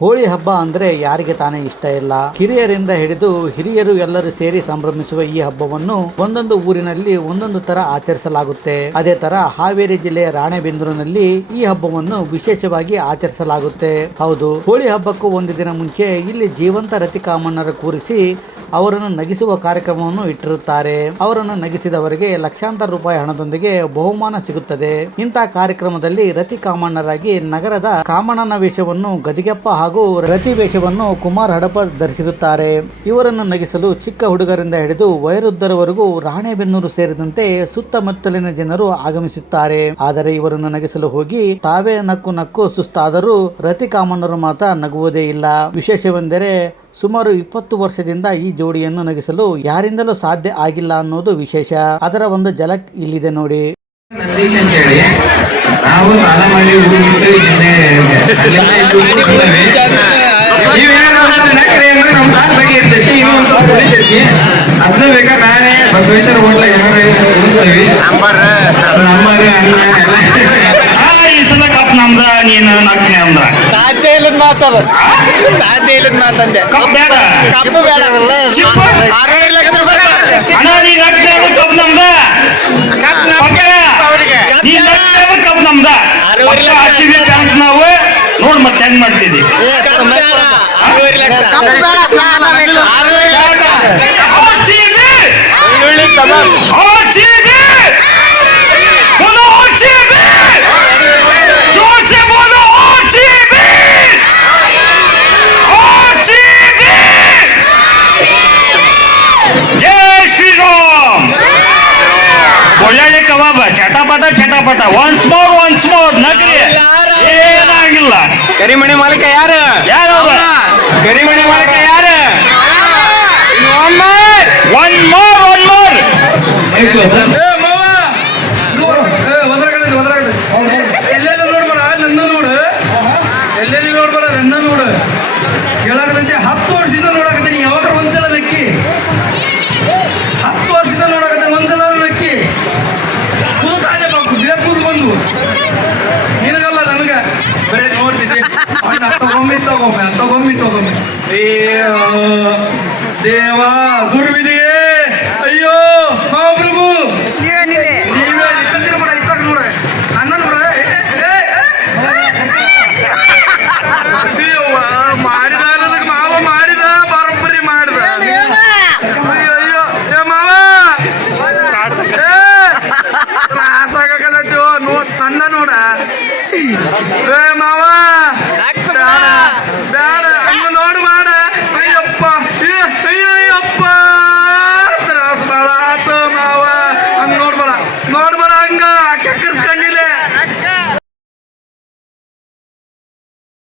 ಹೋಳಿ ಹಬ್ಬ ಅಂದ್ರೆ ಯಾರಿಗೆ ತಾನೇ ಇಷ್ಟ ಇಲ್ಲ. ಕಿರಿಯರಿಂದ ಹಿಡಿದು ಹಿರಿಯರು ಎಲ್ಲರೂ ಸೇರಿ ಸಂಭ್ರಮಿಸುವ ಈ ಹಬ್ಬವನ್ನು ಒಂದೊಂದು ಊರಿನಲ್ಲಿ ಒಂದೊಂದು ತರ ಆಚರಿಸಲಾಗುತ್ತೆ. ಅದೇ ತರ ಹಾವೇರಿ ಜಿಲ್ಲೆಯ ರಾಣೆಬೆನ್ನೂರಿನಲ್ಲಿ ಈ ಹಬ್ಬವನ್ನು ವಿಶೇಷವಾಗಿ ಆಚರಿಸಲಾಗುತ್ತೆ. ಹೌದು, ಹೋಳಿ ಹಬ್ಬಕ್ಕೂ ಒಂದು ದಿನ ಮುಂಚೆ ಇಲ್ಲಿ ಜೀವಂತ ರತಿ ಕಾಮಣ್ಣರ ಕೂರಿಸಿ ಅವರನ್ನು ನಗಿಸುವ ಕಾರ್ಯಕ್ರಮವನ್ನು ಇಟ್ಟಿರುತ್ತಾರೆ. ಅವರನ್ನು ನಗಿಸಿದವರಿಗೆ ಲಕ್ಷಾಂತರ ರೂಪಾಯಿ ಹಣದೊಂದಿಗೆ ಬಹುಮಾನ ಸಿಗುತ್ತದೆ. ಇಂತಹ ಕಾರ್ಯಕ್ರಮದಲ್ಲಿ ರತಿ ಕಾಮಣ್ಣರಾಗಿ ನಗರದ ಕಾಮಣ್ಣನ ವೇಷವನ್ನು ಗದಿಗೆಪ್ಪ ಹಾಗೂ ರತಿ ವೇಷವನ್ನು ಕುಮಾರ್ ಹಡಪ ಧರಿಸಿರುತ್ತಾರೆ. ಇವರನ್ನು ನಗಿಸಲು ಚಿಕ್ಕ ಹುಡುಗರಿಂದ ಹಿಡಿದು ವಯೋವೃದ್ಧರವರೆಗೂ ರಾಣೆಬೆನ್ನೂರು ಸೇರಿದಂತೆ ಸುತ್ತಮುತ್ತಲಿನ ಜನರು ಆಗಮಿಸುತ್ತಾರೆ. ಆದರೆ ಇವರನ್ನು ನಗಿಸಲು ಹೋಗಿ ತಾವೇ ನಕ್ಕು ನಕ್ಕು ಸುಸ್ತಾದರೂ ರತಿ ಕಾಮಣ್ಣರು ಮಾತ್ರ ನಗುವುದೇ ಇಲ್ಲ. ವಿಶೇಷವೆಂದರೆ ಸುಮಾರು 20 ವರ್ಷದಿಂದ ಈ ಜೋಡಿಯನ್ನು ನಗಿಸಲು ಯಾರಿಂದಲೂ ಸಾಧ್ಯ ಆಗಿಲ್ಲ ಅನ್ನೋದು ವಿಶೇಷ. ಅದರ ಒಂದು ಝಲಕ್ ಇಲ್ಲಿದೆ ನೋಡಿ. ನಂದೀಶ್ ಅಂತ ಹೇಳಿ ನಾವು ಸಾಲ ಮಾಡಿ ಅದನ್ನ ಬೇಕಾ ನಾನೇ ಬಸವೇಶ್ವರ ಹೋಟ್ಲಾಗ ಕಪ್ ನಮ್ದ ನೀನು ನಗ್ನೆ ಅಂದ್ರ ಸಾಧ್ಯ ಇಲ್ಲದ ಮಾತದ ಸಾಧ್ಯ ಇಲ್ಲದ ಮಾತಂದೆ ಕಪ್ ಬೇಡ ಕಪ್ಪು ಬೇಡ ಅಣ್ಣ ನೀ ನಗ್ನೆ ಕಪ್ ನಮ್ದ ಕಪ್ ನಮ್ದ ಹಚ್ಚಿದ್ವಿ ಚಾನ್ಸ್ ನಾವು ನೋಡ್ ಮತ್ತೆ ಹೆಂಗ್ ಮಾಡ್ತಿದ್ವಿ. ಒಳ್ಳೆ ಕಬಾಬ ಚಟಾಪಟ ಒನ್ಸ್ ಮೋರ್ ನಗರಿ ಏನಾಗಿಲ್ಲ. ಕರಿಮಣಿ ಮಾಲೀಕ ಯಾರು ಕರಿಮಣಿ ಮಾಲೀಕ ಯಾರು? ಒನ್ ಮೋರ್ ಎಲ್ಲೆಲ್ಲ ನೋಡ್ಬಾರ ನನ್ನ ನೋಡು, ಎಲ್ಲೆಲ್ಲಿ ನೋಡ್ಬಾರ ನನ್ನ ನೋಡು. ಹೇಳಾಕತೈತಿ 10 ವರ್ಷದಿಂದ ನೋಡಾಕತ್ತೀನಿ. ಯಾವಾಗ ಒಂದ್ಸಲ ನಕ್ಕಿ 10 ವರ್ಷದಿಂದ ನೋಡಾಕತ್ತೆ ಒಂದ್ಸಲ ನಕ್ಕಿ ಕೂತಾನೆ ಕೂದು ಬಂದು ನಿನಗಲ್ಲ ನನಗ ಬರೀ ನೋಡ್ತಿದ್ದೆ. ತಗೊಮ್ಮಿ ಏ ದೇವಾ